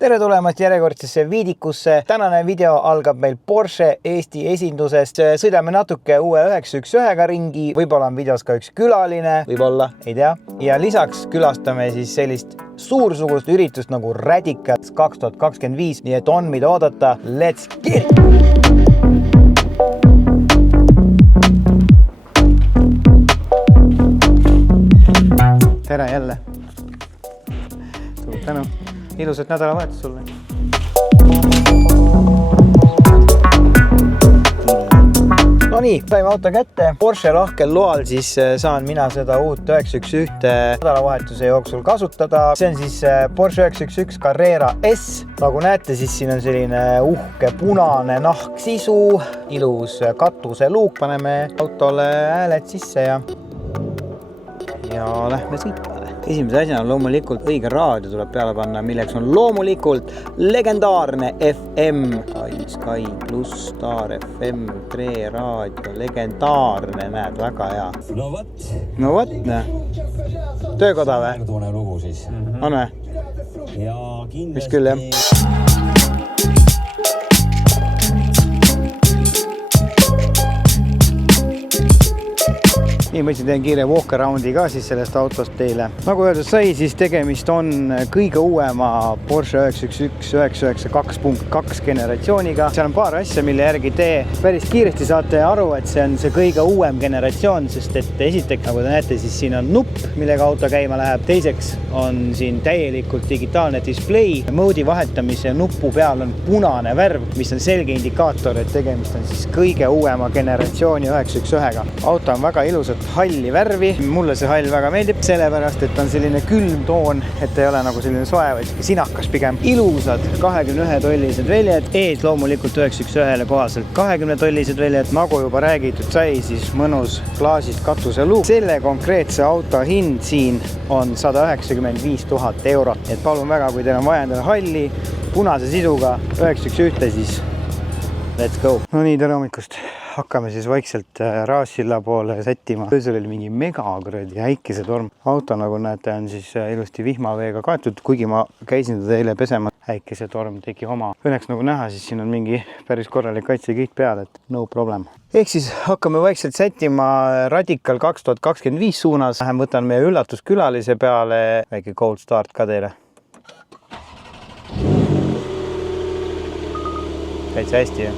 Tere tulemast järjekordsesse viidikusse. Tänane video algab meil Porsche Eesti esindusest. Sõidame natuke uue 911-ga ringi. Võib-olla on videos ka üks külaline, võib-olla, ei tea. Ja lisaks külastame siis sellist suursugust üritust nagu Radical 2025. Nii et on mida oodata. Let's get it! Tere jälle. Suur tänu. Ilusat nädalavahetus sulle. No nii, saime auto kätte. Porsche lahkel loal siis saan mina seda uut 911 nädalavahetuse jooksul kasutada. See on siis Porsche 911 Carrera S. Nagu näete, siis siin on selline uhke punane nahksisu, ilus katuseluuk. Paneme autole hääled sisse ja lähme sõitma. Esimese asjana loomulikult õige raadio tuleb peale panna, milleks on loomulikult legendaarne FM Sky plus Star FM 3 raadio, legendaarne, näed, väga hea. No vot, töökoda või? Toone lugu siis. On või? Ja Mis küll, jah. Nii mõtlesin teen kiire walk aroundi ka siis sellest autost teile. Nagu öeldud sai, siis tegemist on kõige uuema Porsche 911 992.2 generatsiooniga. Seal on paar asja, mille järgi te päris kiiresti saate aru, et see on see kõige uuem generatsioon, sest et esiteks, nagu te näete, siis siin on nupp, millega auto käima läheb. Teiseks on siin täielikult digitaalne display. Moodi vahetamise nupu peal on punane värv, mis on selge indikaator, et tegemist on siis kõige uuema generatsiooni 911-ga. Auto on väga ilusat halli värvi. Mulle see hall väga meeldib, sellepärast, et on selline külm toon, et ei ole nagu selline soe, vaid sinakas pigem. Ilusad 21-tollised väljad. Ees loomulikult 911-le kohaselt 20-tollised väljad. Nagu juba räägitud sai, siis mõnus klaasist katuseluuk. Selle konkreetse auto hind siin on 195 000 eurot. Et palun väga, kui teil on vaja endale halli, punase sisuga 911, siis let's go. No nii, tere hommikust. Hakkame siis vaikselt Raassilla poole sättima. Öösel oli mingi megagröödi häikesetorm. Auto, nagu näete, on siis ilusti vihmaveega kaetud, kuigi ma käisin teda eile pesema. Häikesetorm tegi oma. Õnneks nagu näha, siis siin on mingi päris korralik kaitsekiht peal, et no problem. Ehk siis hakkame vaikselt sättima Radical 2025 suunas. Lähen võtan meie üllatuskülalise peale. Väike cold start ka teile. Täitsa hästi ju.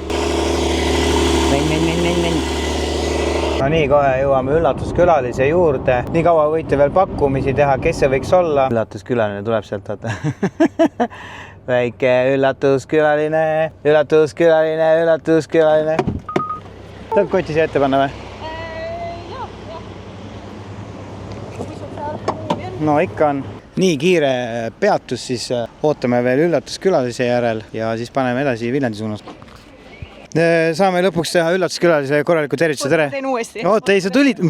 No nii, kohe jõuame üllatuskülalise juurde. Nii kaua võite veel pakkumisi teha, kes see võiks olla. Üllatuskülaline tuleb sealt, vaata. Väike üllatuskülaline. Saad koti siia ette panna või? No ikka on. Nii kiire peatus, siis ootame veel üllatuskülalise järel ja siis paneme edasi Viljandi suunas. Saame lõpuks teha üllatuskülalise korraliku tervituse, tere. Teen uuesti. Oota, ei, sa tulid.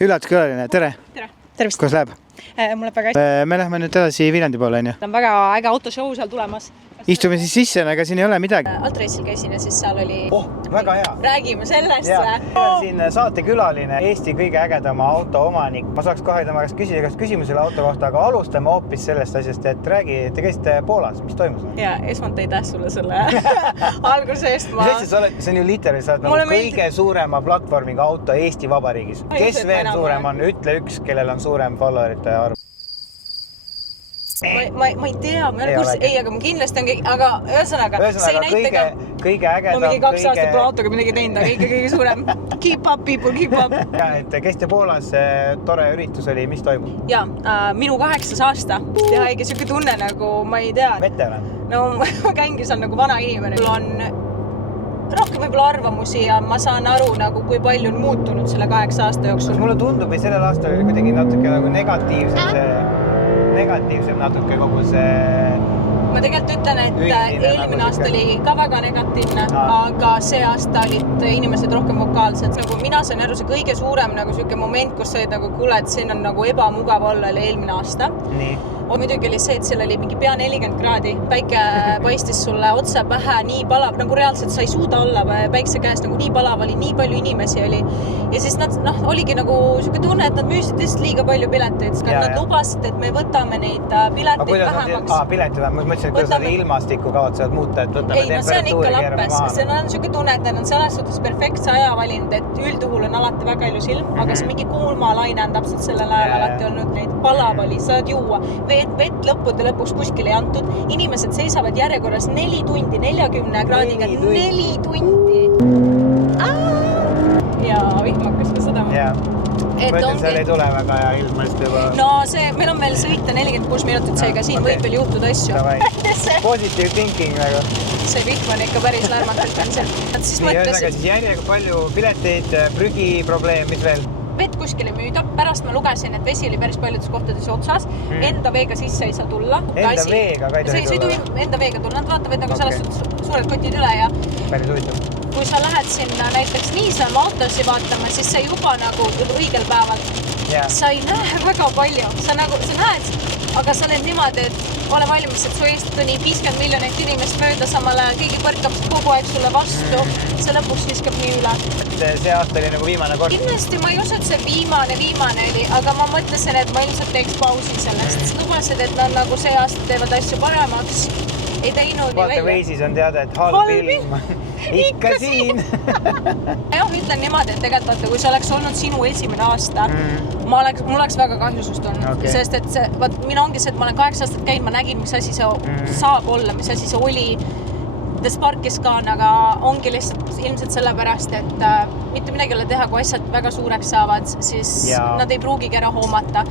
Üllatuskülaline, tere. Tere. Tervist. Kuidas läheb? Mul läheb väga hästi. Me lähme nüüd edasi Viljandi poole, on ju? On väga äge autoshow seal tulemas. Istume siis sisse, aga siin ei ole midagi. Altrace'il käisin ja siis seal oli... väga hea. Räägime sellest. Siin saatekülaline, Eesti kõige ägedama auto omanik. Ma saaks kohe tema käest küsida küsimusele auto kohta, aga alustame hoopis sellest asjast, et räägi, te käisite Poolas, mis toimus? Ja esmalt aitäh sulle selle alguse eest. See on ju literaali, sa oled nagu kõige suurema platvormiga auto Eesti Vabariigis. Kes veel suurem on? Ütle üks, kellel on suurem followerite arv. Ma ei tea, ma ei ole kursis, aga ma kindlasti on aga ühesõnaga kõige ägedam, mingi 2 aastat pole autoga midagi teinud, aga kõige suurem. Keep up, people, keep up. Ja, et käiste Poolas, tore üritus oli, mis toimub? Ja, minu 8. aasta. Ja õige siuke tunne nagu, ma ei tea. Vette olen? No ma käingi seal nagu vana inimene. Mul on rohkem võib-olla arvamusi ja ma saan aru, nagu, kui palju on muutunud selle 8 aasta jooksul. Mulle tundub, et sellel aastal oli kuidagi natuke nagu negatiivsem natuke kogu see... Ma tegelikult ütlen, et eelmine aasta oli ka väga negatiivne, aga see aasta olid inimesed rohkem vokaalsed. Nagu mina sain aru, see kõige suurem nagu siuke moment, kus sa olid nagu kuule, et siin on nagu ebamugav olla, oli eelmine aasta. Nii. Muidugi oli see, et seal oli mingi pea 40 kraadi, päike paistis sulle otse pähe, nii palav, nagu reaalselt sa ei suuda olla päikse käes, nagu nii palav oli, nii palju inimesi oli. Ja siis nad, oligi nagu siuke tunne, et nad müüsid lihtsalt liiga palju pileteid, sest nad lubasid, et me võtame neid pileteid vähemaks. Pileteid vähemaks, ma ütlesin, et kuidas nad ilmastikku kavatsevad muuta, et võtame temperatuuri keerame maha. See on siuke tunne, et nad on selles suhtes perfektse aja valinud, et üldjuhul on alati väga ilus ilm, aga see mingi kuumalaine on täpselt sellel ajal alati olnud, neid palav oli, saad juua. Vett lõppude lõpuks kuskil ei antud. Inimesed seisavad järjekorras 4 tundi, 40 kraadiga, 4 tundi. Ja vihm hakkas ka sadama. Ma ütlen, seal ei tule väga hea ilmast juba. No see, meil on veel sõita 46 minutit seega, siin võib veel juhtuda asju. Positive thinking nagu. See vihm on ikka päris lärmakalt on seal. Siis järjega palju pileteid, prügi probleem, mis veel? Vett kuskil ei müüda, pärast ma lugesin, et vesi oli päris paljudes kohtades otsas, enda veega sisse ei saa tulla. Enda veega ka ei tohi tulla? Ei tohi enda veega tulla, nad vaatavad nagu selles suured kotid üle ja päris huvitav. Kui sa lähed sinna näiteks niisama autosi vaatama, siis sa juba nagu õigel päeval sa ei näe väga palju, sa näed, aga sa oled niimoodi, et ole valmis, et su eest tuli 50 miljonit inimest mööda, samal ajal keegi põrkab kogu aeg sulle vastu, see lõpuks viskab nii üle. See aasta oli nagu viimane kord? Kindlasti ma ei usu, et see viimane oli, aga ma mõtlesin, et ma ilmselt teeks pausi sellest. Lubasid, et nad nagu see aasta teevad asju paremaks, ei teinud nii välja. Vaata Waze'is on teada, et halb ilm. Ikka siin! Ütlen niimoodi, et tegelikult, kui see oleks olnud sinu esimene aasta, mul oleks väga kahju sust olnud, sest et mina ongi see, et ma olen 8 aastat käinud, ma nägin, mis asi see saab olla, mis asi see oli. The Sparkis ka, aga ongi lihtsalt ilmselt sellepärast, et mitte midagi ole teha, kui asjad väga suureks saavad, siis nad ei pruugigi ära hoomata.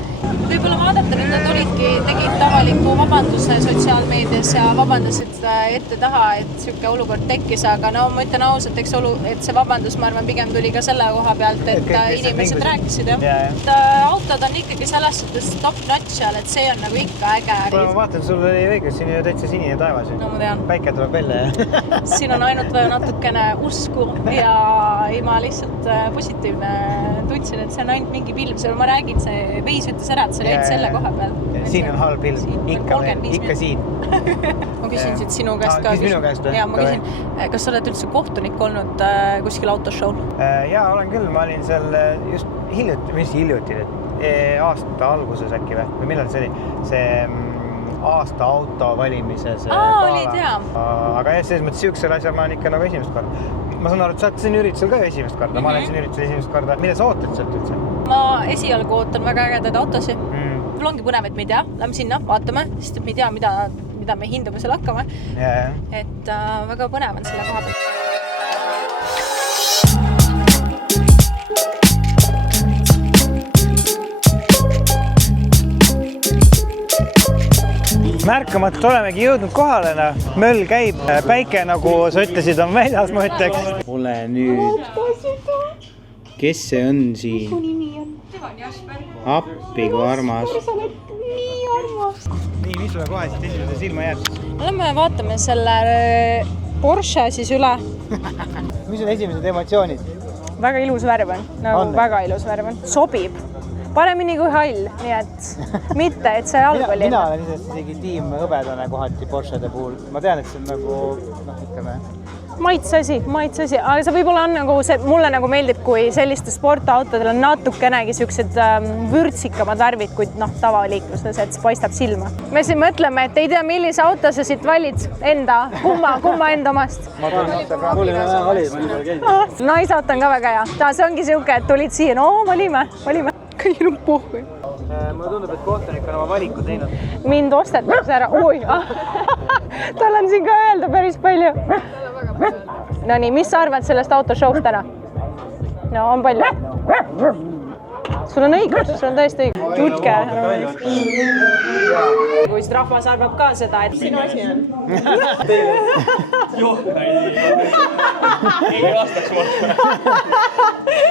Võib-olla vaadata, nüüd nad tegid avaliku vabanduse sotsiaalmeedias ja vabandasid ette taha, et siuke olukord tekkis, aga no ma ütlen ausalt, et see vabandus, ma arvan, pigem tuli ka selle koha pealt, et inimesed rääkisid. Autod on ikkagi selles suhtes top notch seal, et see on nagu ikka äge. Ma vaatan, sul oli õigus, siin on täitsa sinine taevas. No ma tean. Päike tuleb välja. Siin on ainult natukene usku ja ma lihtsalt positiivne tundsin, et see on ainult mingi pilv. Ma räägin, see Veis ütles ära, et see oli ainult selle koha peal. Siin on halb ilm, ikka siin. Ma küsin siit sinu käest ka. Küs minu käest? Ja, ma küsin, kas sa oled üldse kohtunik olnud kuskil autoshow'l? Jaa, olen küll. Ma olin seal just hiljuti, aasta alguses äkki või millal see oli? See aasta auto valimise see olid, jaa. Aga selles mõttes siuksel asjal ma olen ikka nagu esimest korda. Ma saan aru, et sa oled siin üritusel ka esimest korda. Ma olen siin üritusel esimest korda. Mida sa ootad sealt üldse? Ma esialgu ootan väga ägedaid autosi. Mul ongi põnev, et me ei tea. Lähme sinna, vaatame, sest me ei tea, mida me hindame seal hakkame. Et väga põnev on selle koha peal. Märkamatult olemegi jõudnud kohale. Möll käib, päike, nagu sa ütlesid, on väljas, ma ütleks. Ole nüüd. Kes see on siin? Su nimi on? Jasper. Appi, kui armas. Sa oled nii armas. Nii, mis sulle kohe siit esimese silma jääb? Lähme vaatame selle Porsche siis üle. Mis on esimesed emotsioonid? Väga ilus värv on. Väga ilus värv on. Sobib. Paremini kui hall, nii et mitte, et see jalgpalli. Mina olen isegi tiimhõbedane kohati Porschede puhul. Ma tean, et see on nagu, ütleme... Maitseasi, aga see võib-olla on nagu see, mulle nagu meeldib, kui selliste sportautodel on natukenegi siuksed vürtsikamad värvid, kui tavaliikluses, et see paistab silma. Me siin mõtleme, et ei tea, millise auto sa siit valid enda, kumma enda omast. Naisauto on ka väga hea. See ongi siuke, et tulid siia, no valime. Kõigil on pohvi. Mulle tundub, et kohtunik on oma valiku teinud. Mind ostetakse ära. Oi, tal on siin ka öelda päris palju. No nii, mis sa arvad sellest autoshow'st täna? No, on palju. Sul on õigus, sul on tõesti õigus. Jutke. Kui siis rahvas arvab ka seda, et sinu asi on. Ei vastaks mulle.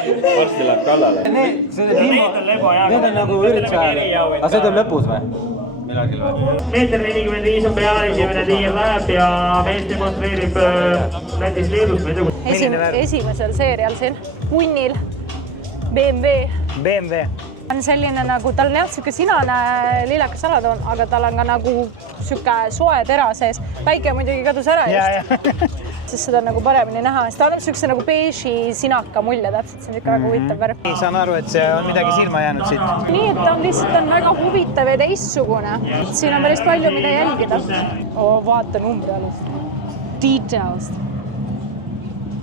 Varsti läheb kallale. Need on nagu ürituse ajal. Aga see tuleb lõpus või? Milagil või? Meeter 45 on peal, esimene tiir läheb ja mees demonstreerib Lätis Leedus. Esimesel seerial siin, punnil, BMW. BMW. On selline nagu, tal on jah siuke sinane lillekas alatoon, aga tal on ka nagu siuke soe tera sees. Päike muidugi kadus ära sest seda on nagu paremini näha. Sest ta annab siukse nagu beeži sinaka mulje täpselt, see on ikka väga huvitav värv. Saan aru, et see on midagi silma jäänud siit. Nii, et ta on lihtsalt väga huvitav ja teistsugune. Siin on päris palju, mida jälgida. Vaata numbri alust. Details.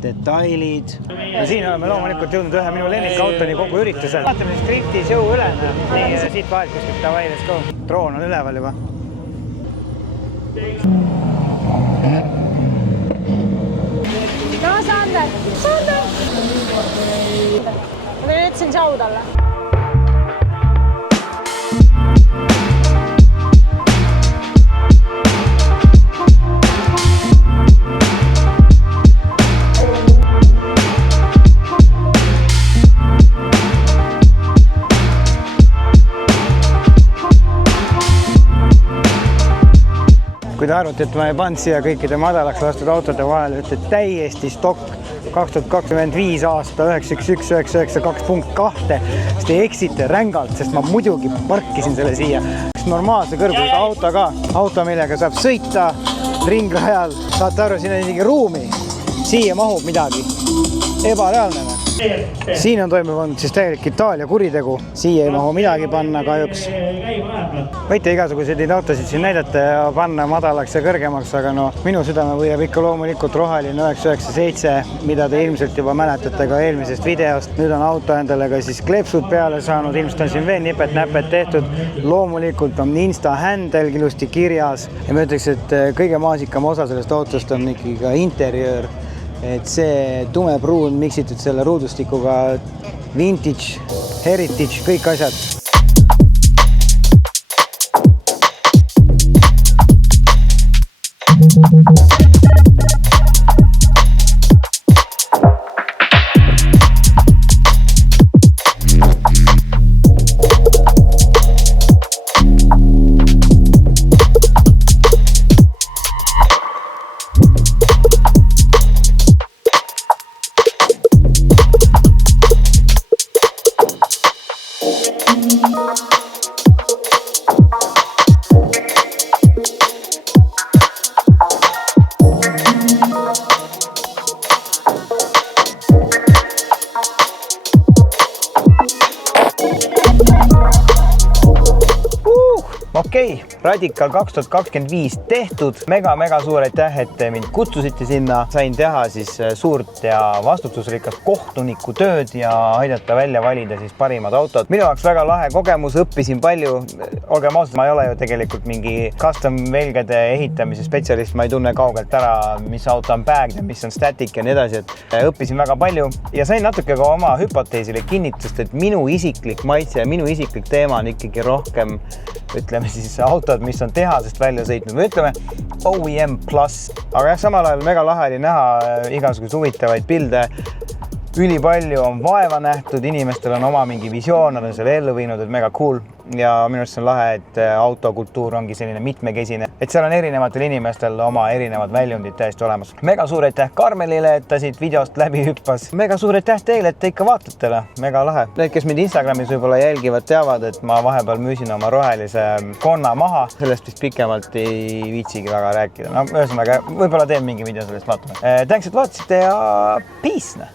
Detailid. Ja siin oleme loomulikult jõudnud ühe minu lemmikautoni kogu üritusel. Vaatame Strifti show üle. Nii, siit vahelt kuskilt davai, let's go. Droon on üleval juba. No, Sander! Ma ütlesin tšau talle. Kui te arvate, et ma ei pannud siia kõikide madalaks lastud autode vahele, ütled täiesti stokk 2025 aasta 911-992.2, sest te eksite rängalt, sest ma muidugi parkisin selle siia. Normaalse kõrgusega auto ka, auto, millega saab sõita ringrajal, saate aru, siin on isegi ruumi, siia mahub midagi, ebareaalne. Siin on toimunud siis täielik Itaalia kuritegu, siia ei mahu midagi panna kahjuks. Võite igasuguseid autosid siin näidata ja panna madalaks ja kõrgemaks, aga no minu südame võidab ikka loomulikult roheline 997, mida te ilmselt juba mäletate ka eelmisest videost. Nüüd on auto endale ka siis kleepsud peale saanud, ilmselt on siin veel nipet-näpet tehtud. Loomulikult on Insta händel ilusti kirjas ja ma ütleks, et kõige maasikam osa sellest autost on ikkagi ka interjöör. Et see tumepruun miksitud selle ruudustikuga, vintage, heritage, kõik asjad. Okei, Radical 2025 tehtud. Mega suur aitäh, et mind kutsusite sinna. Sain teha siis suurt ja vastutusrikast kohtuniku tööd ja aidata välja valida siis parimad autod. Minu jaoks väga lahe kogemus, õppisin palju. Olgem ausalt, ma ei ole ju tegelikult mingi custom velgede ehitamise spetsialist. Ma ei tunne kaugelt ära, mis auto on bag ja mis on static ja nii edasi. Õppisin väga palju ja sain natuke ka oma hüpoteesile kinnitust, et minu isiklik maitse ja minu isiklik teema on ikkagi rohkem, ütleme siis autod, mis on tehasest välja sõitnud, või ütleme OEM pluss. Aga jah, samal ajal mega lahe oli näha igasuguse huvitavaid pilde. Ülipalju on vaeva nähtud, inimestel on oma mingi visioon, on selle ellu viinud, et mega cool. Ja minu arust on lahe, et autokultuur ongi selline mitmekesine, et seal on erinevatel inimestel oma erinevad väljundid täiesti olemas. Mega suur aitäh Karmelile, et ta siit videost läbi hüppas. Mega suur aitäh teile, et te ikka vaatatele. Mega lahe. Need, kes mind Instagramis võib-olla jälgivad, teavad, et ma vahepeal müüsin oma rohelise konna maha. Sellest vist pikemalt ei viitsigi väga rääkida. No, ühesõnaga, võib-olla teen mingi video sellest vaatame. Thanks, et vaatasite ja peace!